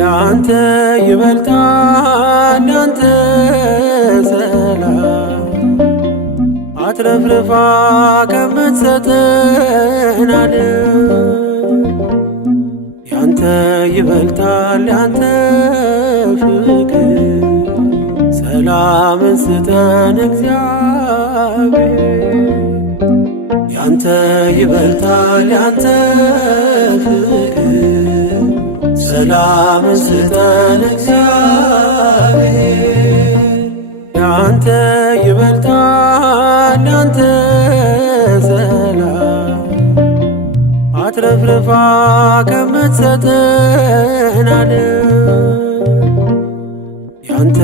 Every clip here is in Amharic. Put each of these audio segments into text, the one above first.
ያንተ ይበልጣል ያንተ ሰላም አትረፍርፋ ከምትሰጠን ዓለም ያንተ ይበልጣል ያንተ ፍቅር ሰላምን ስጠን እግዚአብሔር ያንተ ይበልጣል ያንተ ፍቅር ሰላምን ስጠን እግዚአብሔር ያንተ ይበልጣል ያንተ ሰላም አትረፍርፋ ከምትሰጠን ዓለም ያንተ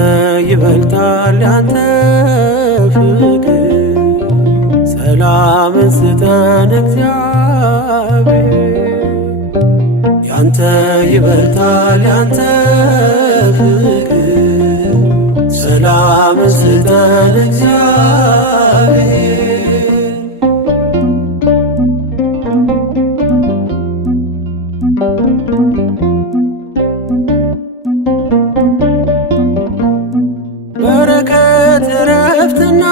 ይበልጣል ያንተ ፍቅር ሰላምን ስጠን እግዚአብሔር ያንተ ይበልጣል ያንተ ፍቅር ሰላምን ስጠን እግዚአብሔር በረከት ረፍትና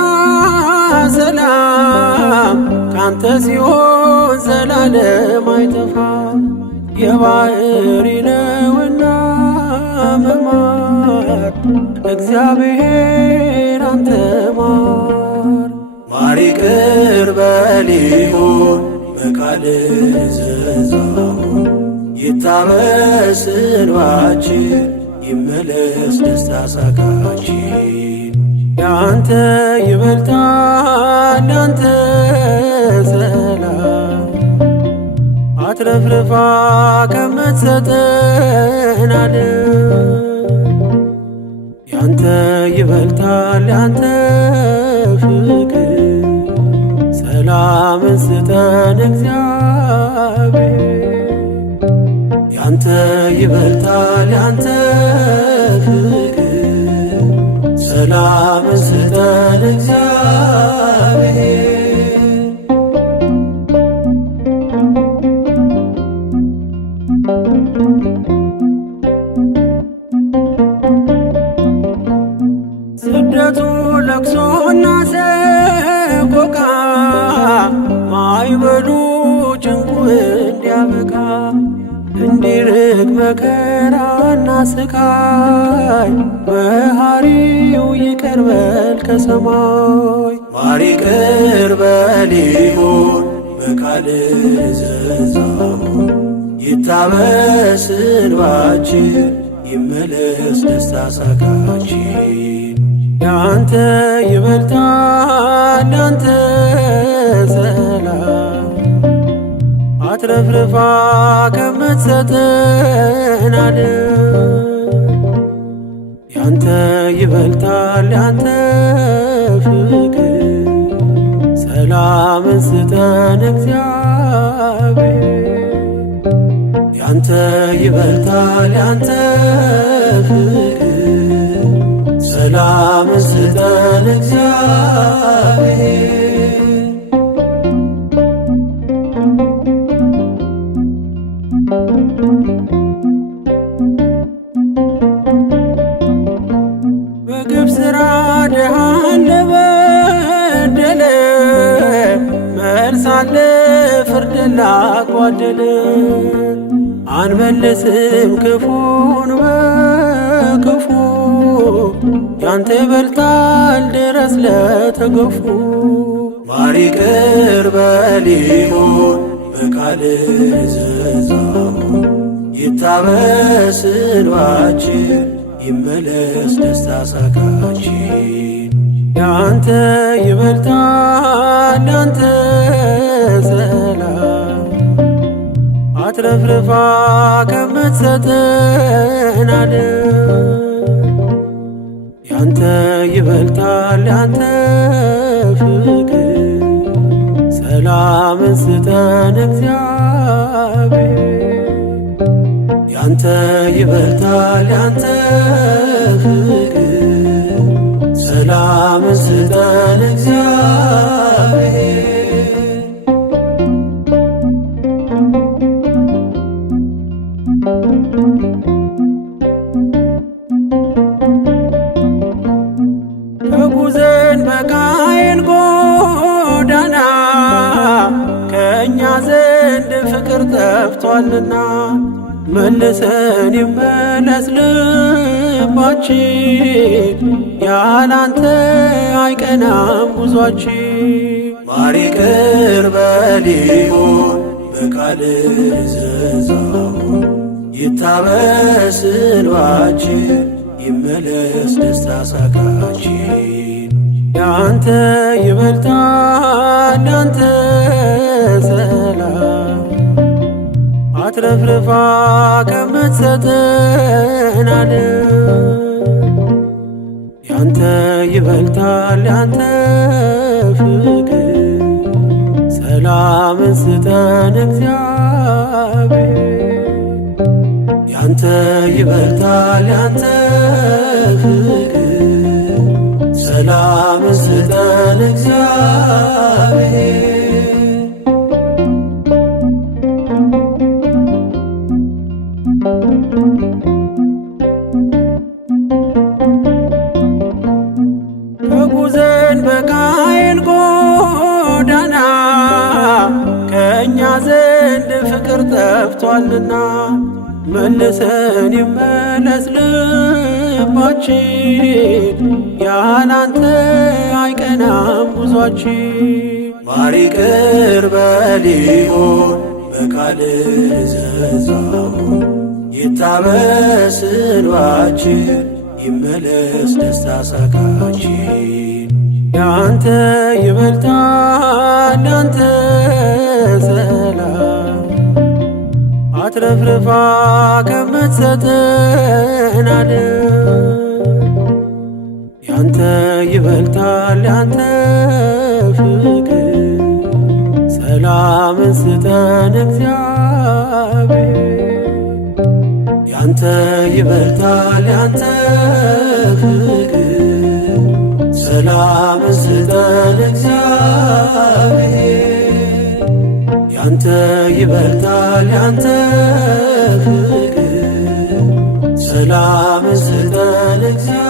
ሰላም ካንተ ሲሆን ዘላለም አይጠፋም የባሕሪ ነውና መማር እግዚአብሔር አንተ ማር ማር ይቅር በል ይሁን በቃልህ ዘዛሙ ይታበስ እንባችን ይመለስ ደስታ ሳቃችን ያንተ ይበልጣል ያንተ ሰላም አትረፍርፋ ከምትሰጠን ዓለም ያንተ ይበልጣል ያንተ ፍቅር ሰላምን ስጠን እግዚአብሔር ያንተ ይበልጣል ያንተ ፍቅር ሰላምን ስጠን እግዚአብሔር ስደቱ ለቅሶና ሰቆቃ ማይበሉ ጭንቁ እንዲያበቃ እንዲርቅ መከራና ስቃይ መሐሪው ይቅር በል ከሰማይ ማር ይቅር በል ይሁን በቃልህ ዘዛሙ ይታበስ እንባችን ይመለስ ደስታ ሳቃችን ያንተ ይበልጣል ያንተ ሰላም አትረፍርፋ ከምትሰጠን ዓለም ያንተ ይበልጣል ያንተ ፍቅር ሰላምን ስጠን እግዚአብሔር ያንተ ይበልጣል ያንተ ፍቅር ሰላምን ስጠን እግዚአብሔር በግፍ ሥራ ድሃን ለበደለ መልስ አለ ፍርድ ላጓደለ አንመልስም ክፉን በክፉ ያንተ ይበልጣል ድረስ ለተገፉ ማር ይቅር በል ይሁን በቃልህ ዘዛሙ ይታበስ እንባችን ይመለስ ደስታ ሳቃችን ያንተ ይበልጣል ያንተ ሰላም አትረፍርፋ ከምትሰጠን ዓለም ያንተ ይበልጣል ያንተ ፍቅር ሰላምን ስጠን እግዚአብሔር ያንተ ይበልጣል ያንተ ፍቅር ሰላምን ስጠን እግዚአብሔር ተጉዘን በቃየል ጎዳና ከእኛ ዘንድ ፍቅር ጠፍቷልና መልሰን ይመለስ ልባችን ያላንተ አይቀናም ጉዟችን ማር ይቅር በል ይሁን በቃልህ እዘዛው ይታበስ እንባችን ይመለስ ደስታ ሳቃችን ያንተ ይበልጣል ያንተ ሰላም አትረፍርፋ ከምትሰጠን ዓለም ያንተ ይበልጣል ያንተ ፍቅር ሰላምን ስጠን እግዚአብሔር ያንተ ይበልጣል ያንተ ፍቅር ሰላምን ስጠን እግዚአብሔር ተጉዘን በቃየል ጎዳና ከእኛ ዘንድ ፍቅር ጠፍቷልና መልሰን ይመለስ ልባችን ያላንተ አይቀናም ጉዟችን ማር ይቅር በል ይሁን በቃልህ እዘዛው ይታበስ እንባችን ይመለስ ደስታ ሳቃችን ያንተ ይበልጣል ያንተ ሰላም አትረፍርፋ ከምትሰጠን ዓለም ያንተ ይበልጣል ያንተ ፍቅር ሰላምን ስጠን እግዚአብሔር ያንተ ይበልጣል ያንተ ፍቅር ሰላምን ስጠን እግዚአብሔር ያንተ ይበልጣል ያንተ ፍቅር ሰላምን ስጠን እግዚአብሔር